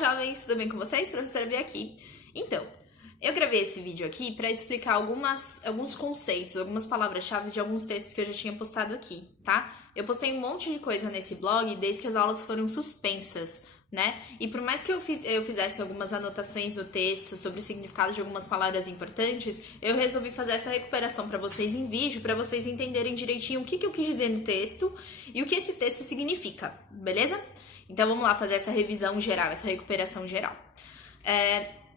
jovens, tudo bem com vocês? Professora Bia aqui. Então, eu gravei esse vídeo aqui para explicar alguns conceitos, algumas palavras-chave de alguns textos que eu já tinha postado aqui, tá? Eu postei um monte de coisa nesse blog desde que as aulas foram suspensas, né? E por mais que eu fizesse algumas anotações no texto sobre o significado de algumas palavras importantes, eu resolvi fazer essa recuperação para vocês em vídeo, para vocês entenderem direitinho o que eu quis dizer no texto e o que esse texto significa, beleza? Então vamos lá fazer essa revisão geral, essa recuperação geral.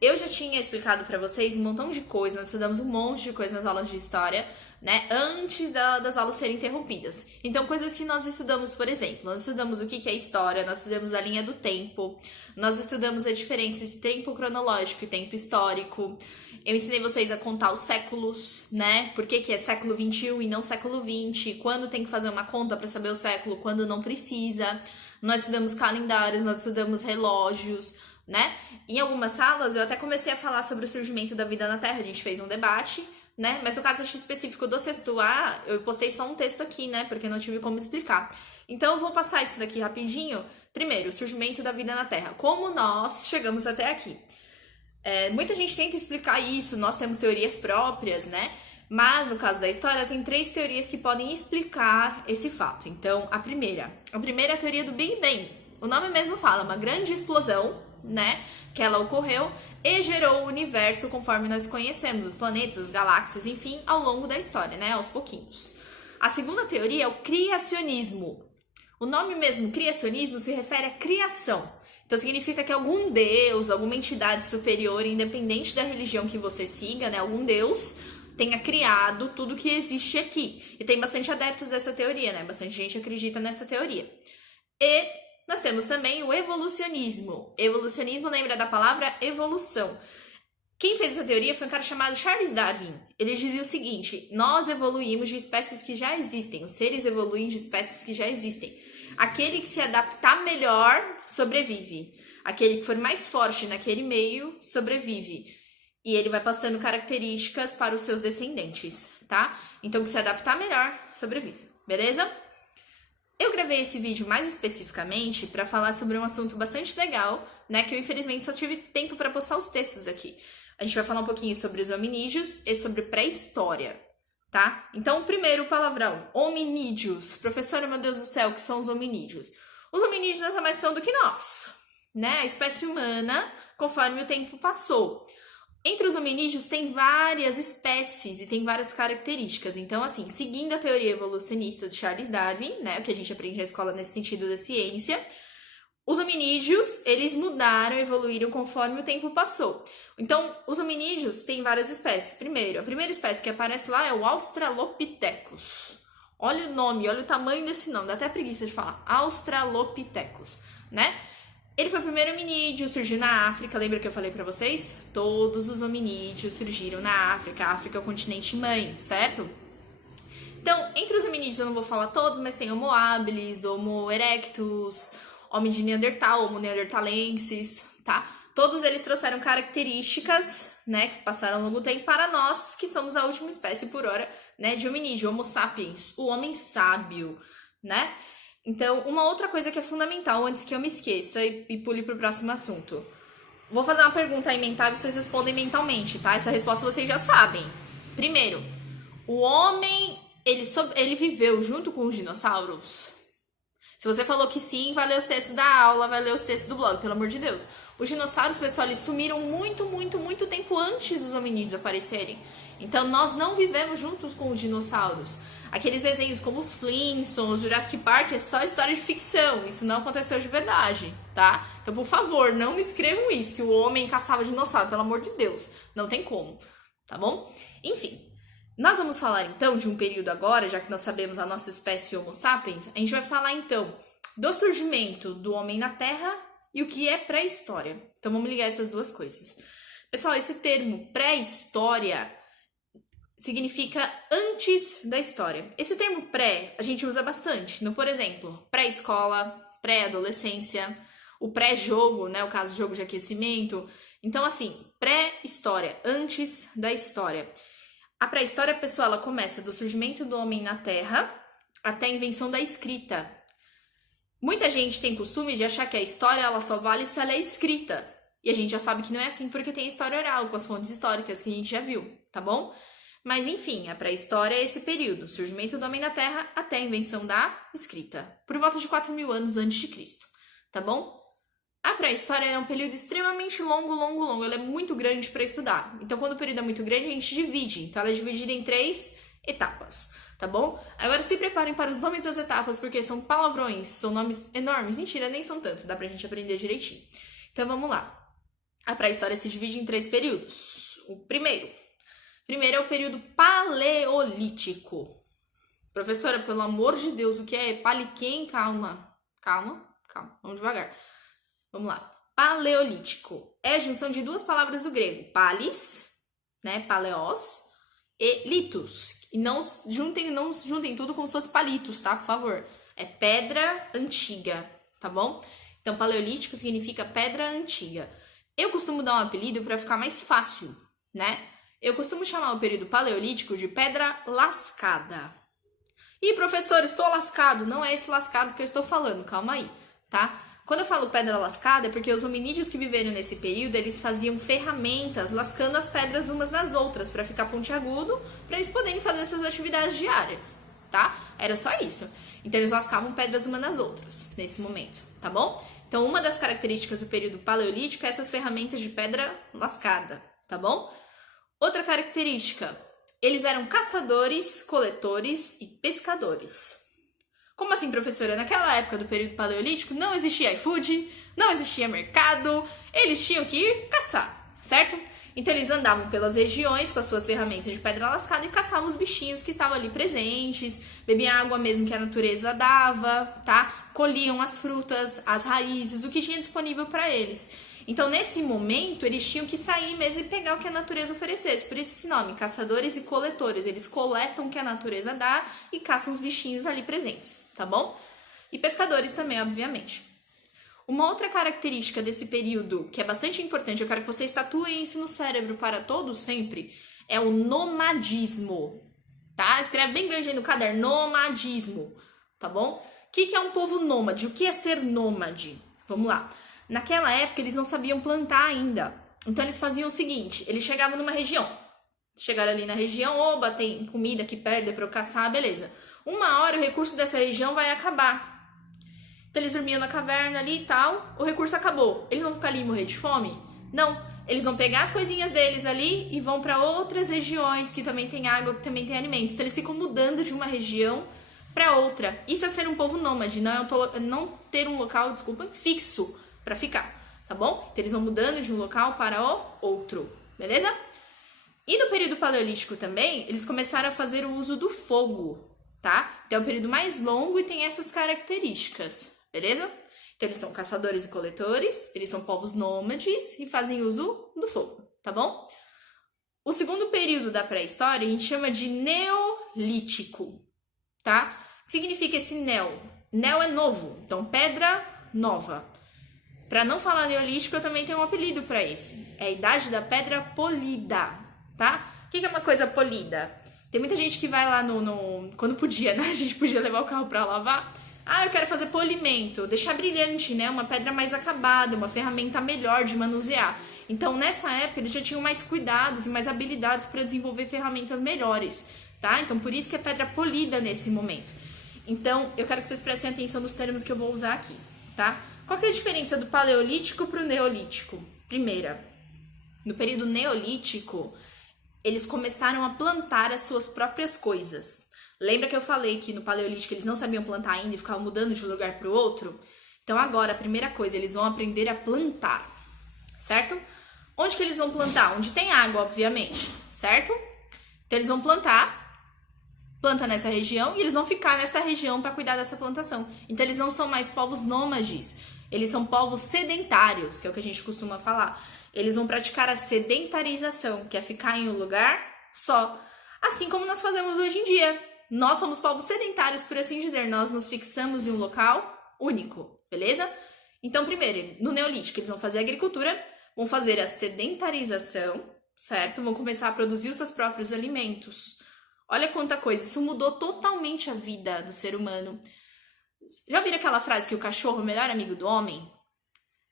Eu já tinha explicado para vocês um montão de coisas, nós estudamos um monte de coisas nas aulas de história, né, antes das aulas serem interrompidas. Então, coisas que nós estudamos, por exemplo, nós estudamos o que é história, nós estudamos a linha do tempo, nós estudamos a diferença entre tempo cronológico e tempo histórico. Eu ensinei vocês a contar os séculos, né, por que é século XXI e não século XX, quando tem que fazer uma conta para saber o século, quando não precisa. Nós estudamos calendários, nós estudamos relógios, né? Em algumas salas eu até comecei a falar sobre o surgimento da vida na Terra, a gente fez um debate, né? Mas no caso específico do sexto A, eu postei só um texto aqui, né? Porque não tive como explicar. Então eu vou passar isso daqui rapidinho. Primeiro, o surgimento da vida na Terra. Como nós chegamos até aqui? Muita gente tenta explicar isso, nós temos teorias próprias, né? Mas no caso da história, tem 3 teorias que podem explicar esse fato. Então, a primeira é a teoria do Big Bang. O nome mesmo fala, uma grande explosão, né, que ela ocorreu e gerou o universo conforme nós conhecemos, os planetas, as galáxias, enfim, ao longo da história, né, aos pouquinhos. A segunda teoria é o criacionismo. O nome mesmo, criacionismo, se refere à criação. Então, significa que algum deus, alguma entidade superior, independente da religião que você siga, né, algum deus, tenha criado tudo que existe aqui. E tem bastante adeptos dessa teoria, né, bastante gente acredita nessa teoria. E nós temos também o evolucionismo. Evolucionismo lembra da palavra evolução. Quem fez essa teoria foi um cara chamado Charles Darwin. Ele dizia o seguinte: nós evoluímos de espécies que já existem. Os seres evoluem de espécies que já existem. Aquele que se adaptar melhor sobrevive. Aquele que for mais forte naquele meio sobrevive. E ele vai passando características para os seus descendentes, tá? Então, que se adaptar melhor sobrevive. Beleza? Eu gravei esse vídeo mais especificamente para falar sobre um assunto bastante legal, né, que eu infelizmente só tive tempo para postar os textos aqui. A gente vai falar um pouquinho sobre os hominídeos e sobre pré-história, tá? Então, primeiro palavrão, hominídeos. Professora, meu Deus do céu, o que são os hominídeos? Os hominídeos nada mais são do que nós, né? A espécie humana, conforme o tempo passou. Entre os hominídeos tem várias espécies e tem várias características. Então, assim, seguindo a teoria evolucionista de Charles Darwin, né, o que a gente aprende na escola nesse sentido da ciência, os hominídeos, eles mudaram, evoluíram conforme o tempo passou. Então, os hominídeos têm várias espécies. Primeiro, a primeira espécie que aparece lá é o Australopithecus. Olha o nome, olha o tamanho desse nome, dá até preguiça de falar. Australopithecus, né? Ele foi o primeiro hominídeo, surgiu na África, lembra que eu falei pra vocês? Todos os hominídeos surgiram na África, a África é o continente mãe, certo? Então, entre os hominídeos eu não vou falar todos, mas tem Homo habilis, Homo erectus, Homem de Neandertal, Homo neanderthalensis, tá? Todos eles trouxeram características, né, que passaram ao longo do tempo para nós, que somos a última espécie por hora, né, de hominídeo, Homo sapiens, o homem sábio, né? Então, uma outra coisa que é fundamental, antes que eu me esqueça e pule para o próximo assunto. Vou fazer uma pergunta aí mental e vocês respondem mentalmente, tá? Essa resposta vocês já sabem. Primeiro, o homem, ele viveu junto com os dinossauros? Se você falou que sim, vai ler os textos da aula, vai ler os textos do blog, pelo amor de Deus. Os dinossauros, pessoal, eles sumiram muito tempo antes dos hominídeos aparecerem. Então, nós não vivemos juntos com os dinossauros. Aqueles desenhos como os Flintstones, Jurassic Park, é só história de ficção. Isso não aconteceu de verdade, tá? Então, por favor, não me escrevam isso, que o homem caçava dinossauro, pelo amor de Deus. Não tem como, tá bom? Enfim, nós vamos falar então de um período agora, já que nós sabemos a nossa espécie Homo sapiens, a gente vai falar então do surgimento do homem na Terra e o que é pré-história. Então, vamos ligar essas duas coisas. Pessoal, esse termo pré-história significa antes da história. Esse termo pré a gente usa bastante, no, por exemplo, pré-escola, pré-adolescência, o pré-jogo, né, o caso de jogo de aquecimento. Então, assim, pré-história, antes da história. A pré-história, pessoal, ela começa do surgimento do homem na Terra até a invenção da escrita. Muita gente tem costume de achar que a história ela só vale se ela é escrita. E a gente já sabe que não é assim porque tem a história oral, com as fontes históricas que a gente já viu, tá bom? Mas enfim, a pré-história é esse período, surgimento do homem na Terra até a invenção da escrita, por volta de 4.000 anos antes de Cristo, tá bom? A pré-história é um período extremamente longo, ela é muito grande para estudar. Então, quando o período é muito grande, a gente divide. Então, ela é dividida em 3 etapas, tá bom? Agora, se preparem para os nomes das etapas, porque são palavrões, são nomes enormes. Mentira, nem são tanto, dá pra gente aprender direitinho. Então, vamos lá. A pré-história se divide em 3 períodos. O primeiro é o período paleolítico. Professora, pelo amor de Deus, o que é paliquem? Calma, vamos devagar. Vamos lá. Paleolítico é a junção de 2 palavras do grego, palis, né, paleos, e litos. E não juntem tudo como se fosse palitos, tá? Por favor. É pedra antiga, tá bom? Então, paleolítico significa pedra antiga. Eu costumo dar um apelido para ficar mais fácil, né? Eu costumo chamar o período paleolítico de pedra lascada. Ih, professor, estou lascado. Não é esse lascado que eu estou falando, calma aí, tá? Quando eu falo pedra lascada, é porque os hominídeos que viveram nesse período, eles faziam ferramentas lascando as pedras umas nas outras, para ficar pontiagudo, para eles poderem fazer essas atividades diárias, tá? Era só isso. Então, eles lascavam pedras umas nas outras, nesse momento, tá bom? Então, uma das características do período paleolítico é essas ferramentas de pedra lascada, tá bom? Outra característica, eles eram caçadores, coletores e pescadores. Como assim, professora? Naquela época do período paleolítico não existia iFood, não existia mercado, eles tinham que ir caçar, certo? Então eles andavam pelas regiões com as suas ferramentas de pedra lascada e caçavam os bichinhos que estavam ali presentes, bebiam água mesmo que a natureza dava, tá? Colhiam as frutas, as raízes, o que tinha disponível para eles. Então, nesse momento, eles tinham que sair mesmo e pegar o que a natureza oferecesse. Por isso esse nome, caçadores e coletores. Eles coletam o que a natureza dá e caçam os bichinhos ali presentes, tá bom? E pescadores também, obviamente. Uma outra característica desse período, que é bastante importante, eu quero que vocês tatuem isso no cérebro para todos sempre, é o nomadismo, tá? Escreve bem grande aí no caderno, nomadismo, tá bom? O que é um povo nômade? O que é ser nômade? Vamos lá. Naquela época, eles não sabiam plantar ainda. Então, eles faziam o seguinte, eles chegavam numa região. Chegaram ali na região, oba, tem comida aqui perto para eu caçar, beleza. Uma hora, o recurso dessa região vai acabar. Então, eles dormiam na caverna ali e tal, o recurso acabou. Eles vão ficar ali e morrer de fome? Não. Eles vão pegar as coisinhas deles ali e vão para outras regiões que também tem água, que também tem alimentos. Então, eles ficam mudando de uma região para outra. Isso é ser um povo nômade, não ter um local, fixo para ficar, tá bom? Então, eles vão mudando de um local para o outro, beleza? E no período paleolítico também, eles começaram a fazer o uso do fogo, tá? Então, é um período mais longo e tem essas características, beleza? Então, eles são caçadores e coletores, eles são povos nômades e fazem uso do fogo, tá bom? O segundo período da pré-história a gente chama de neolítico, tá? O que significa esse neo? Neo é novo, então pedra nova. Para não falar neolítico, eu também tenho um apelido para esse. É a idade da pedra polida, tá? O que é uma coisa polida? Tem muita gente que vai lá quando podia, né? A gente podia levar o carro para lavar. Ah, eu quero fazer polimento, deixar brilhante, né? Uma pedra mais acabada, uma ferramenta melhor de manusear. Então, nessa época, eles já tinham mais cuidados e mais habilidades para desenvolver ferramentas melhores, tá? Então, por isso que é pedra polida nesse momento. Então, eu quero que vocês prestem atenção nos termos que eu vou usar aqui, tá? Qual que é a diferença do paleolítico para o neolítico? Primeira, no período neolítico, eles começaram a plantar as suas próprias coisas. Lembra que eu falei que no paleolítico eles não sabiam plantar ainda e ficavam mudando de um lugar para o outro? Então agora, a primeira coisa, eles vão aprender a plantar, certo? Onde que eles vão plantar? Onde tem água, obviamente, certo? Então eles vão planta nessa região e eles vão ficar nessa região para cuidar dessa plantação. Então eles não são mais povos nômades, eles são povos sedentários, que é o que a gente costuma falar. Eles vão praticar a sedentarização, que é ficar em um lugar só. Assim como nós fazemos hoje em dia. Nós somos povos sedentários, por assim dizer. Nós nos fixamos em um local único, beleza? Então, primeiro, no Neolítico, eles vão fazer a agricultura, vão fazer a sedentarização, certo? Vão começar a produzir os seus próprios alimentos. Olha quanta coisa, isso mudou totalmente a vida do ser humano. Já ouviram aquela frase que o cachorro é o melhor amigo do homem?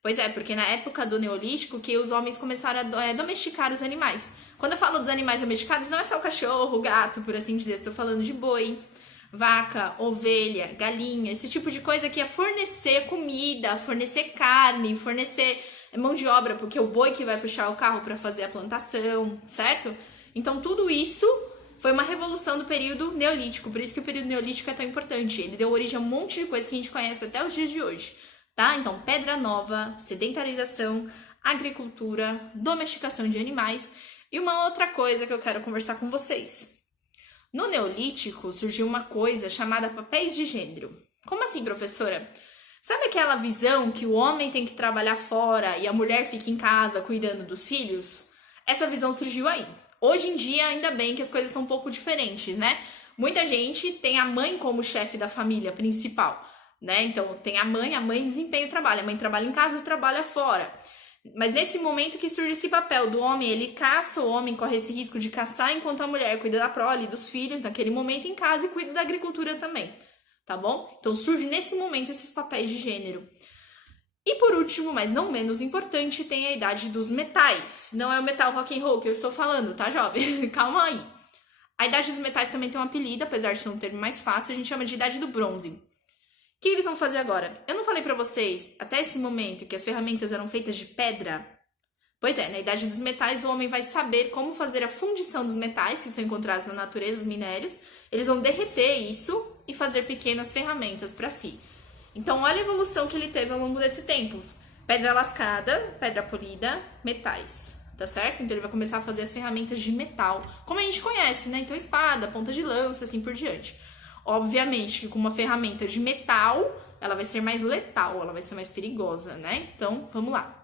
Pois é, porque na época do Neolítico que os homens começaram a domesticar os animais. Quando eu falo dos animais domesticados, não é só o cachorro, o gato, por assim dizer. Estou falando de boi, vaca, ovelha, galinha, esse tipo de coisa que é fornecer comida, fornecer carne, fornecer mão de obra, porque o boi que vai puxar o carro para fazer a plantação, certo? Então tudo isso foi uma revolução do período neolítico, por isso que o período neolítico é tão importante. Ele deu origem a um monte de coisa que a gente conhece até os dias de hoje, tá? Então, pedra nova, sedentarização, agricultura, domesticação de animais e uma outra coisa que eu quero conversar com vocês. No Neolítico surgiu uma coisa chamada papéis de gênero. Como assim, professora? Sabe aquela visão que o homem tem que trabalhar fora e a mulher fica em casa cuidando dos filhos? Essa visão surgiu aí. Hoje em dia, ainda bem que as coisas são um pouco diferentes, né? Muita gente tem a mãe como chefe da família principal, né? Então, tem a mãe desempenha o trabalho, a mãe trabalha em casa e trabalha fora. Mas nesse momento que surge esse papel do homem, ele caça, o homem corre esse risco de caçar, enquanto a mulher cuida da prole, dos filhos, naquele momento em casa e cuida da agricultura também, tá bom? Então surge nesse momento esses papéis de gênero. E por último, mas não menos importante, tem a idade dos metais. Não é o metal rock and roll que eu estou falando, tá, jovem? Calma aí. A idade dos metais também tem um apelido, apesar de ser um termo mais fácil, a gente chama de idade do bronze. O que eles vão fazer agora? Eu não falei pra vocês, até esse momento, que as ferramentas eram feitas de pedra? Pois é, na idade dos metais, o homem vai saber como fazer a fundição dos metais, que são encontrados na natureza, os minérios. Eles vão derreter isso e fazer pequenas ferramentas para si. Então, olha a evolução que ele teve ao longo desse tempo. Pedra lascada, pedra polida, metais, tá certo? Então, ele vai começar a fazer as ferramentas de metal, como a gente conhece, né? Então, espada, ponta de lança, assim por diante. Obviamente que com uma ferramenta de metal, ela vai ser mais letal, ela vai ser mais perigosa, né? Então, vamos lá.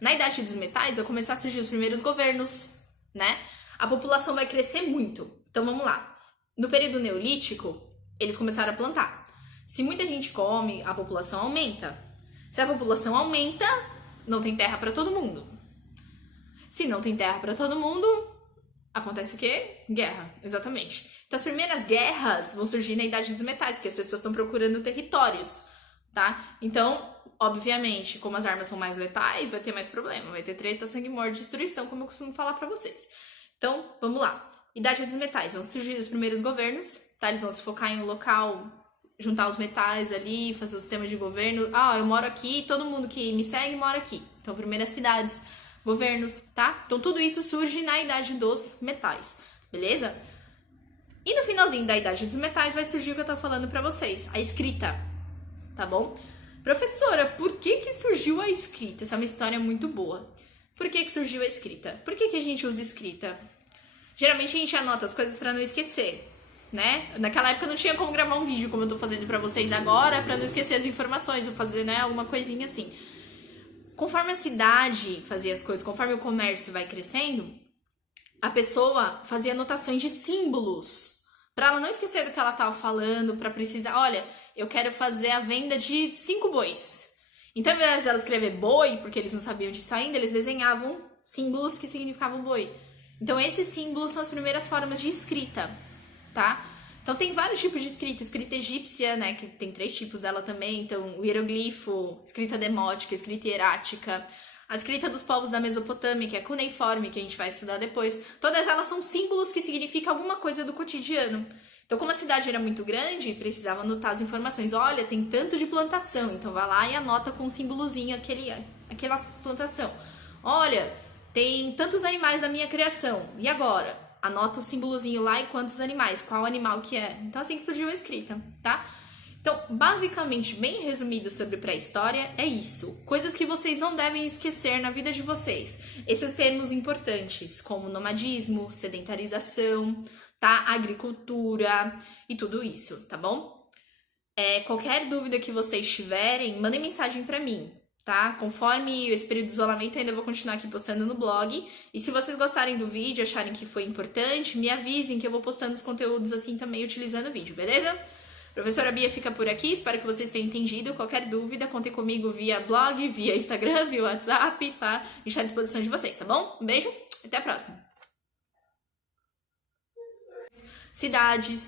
Na idade dos metais, vai começar a surgir os primeiros governos, né? A população vai crescer muito. Então, vamos lá. No período neolítico, eles começaram a plantar. Se muita gente come, a população aumenta. Se a população aumenta, não tem terra para todo mundo. Se não tem terra para todo mundo, acontece o quê? Guerra, exatamente. Então, as primeiras guerras vão surgir na idade dos metais, porque as pessoas estão procurando territórios, tá? Então, obviamente, como as armas são mais letais, vai ter mais problema, vai ter treta, sangue, morte, destruição, como eu costumo falar pra vocês. Então, vamos lá. Idade dos metais, vão surgir os primeiros governos, tá? Eles vão se focar em um local, juntar os metais ali, fazer o sistema de governo. Ah, eu moro aqui, todo mundo que me segue mora aqui. Então, primeiras cidades, governos, tá? Então, tudo isso surge na idade dos metais, beleza? E no finalzinho da idade dos metais vai surgir o que eu tô falando pra vocês, a escrita, tá bom? Professora, por que surgiu a escrita? Essa é uma história muito boa. Por que surgiu a escrita? Por que a gente usa escrita? Geralmente a gente anota as coisas pra não esquecer, né? Naquela época não tinha como gravar um vídeo como eu tô fazendo pra vocês agora, pra não esquecer as informações, ou fazer, né, alguma coisinha assim. Conforme a cidade fazia as coisas, conforme o comércio vai crescendo, a pessoa fazia anotações de símbolos para ela não esquecer do que ela estava falando, para precisar, olha, eu quero fazer a venda de 5 bois. Então, ao invés de ela escrever boi, porque eles não sabiam disso ainda, eles desenhavam símbolos que significavam boi. Então, esses símbolos são as primeiras formas de escrita, tá? Então, tem vários tipos de escrita. Escrita egípcia, né, que tem 3 tipos dela também. Então, o hieroglifo, escrita demótica, escrita hierática. A escrita dos povos da Mesopotâmia, que é cuneiforme, que a gente vai estudar depois. Todas elas são símbolos que significam alguma coisa do cotidiano. Então, como a cidade era muito grande, precisava anotar as informações. Olha, tem tanto de plantação, então vai lá e anota com um símbolozinho aquela plantação. Olha, tem tantos animais na minha criação, e agora? Anota o símbolozinho lá e quantos animais, qual animal que é. Então, assim que surgiu a escrita, tá? Então, basicamente, bem resumido sobre pré-história, é isso. Coisas que vocês não devem esquecer na vida de vocês. Esses termos importantes, como nomadismo, sedentarização, tá? Agricultura e tudo isso, tá bom? Qualquer dúvida que vocês tiverem, mandem mensagem pra mim, tá? Conforme esse período de isolamento, eu ainda vou continuar aqui postando no blog. E se vocês gostarem do vídeo, acharem que foi importante, me avisem que eu vou postando os conteúdos assim também utilizando o vídeo, beleza? Professora Bia fica por aqui, espero que vocês tenham entendido. Qualquer dúvida, contem comigo via blog, via Instagram, via WhatsApp, tá? A gente tá à disposição de vocês, tá bom? Um beijo, até a próxima. Cidades.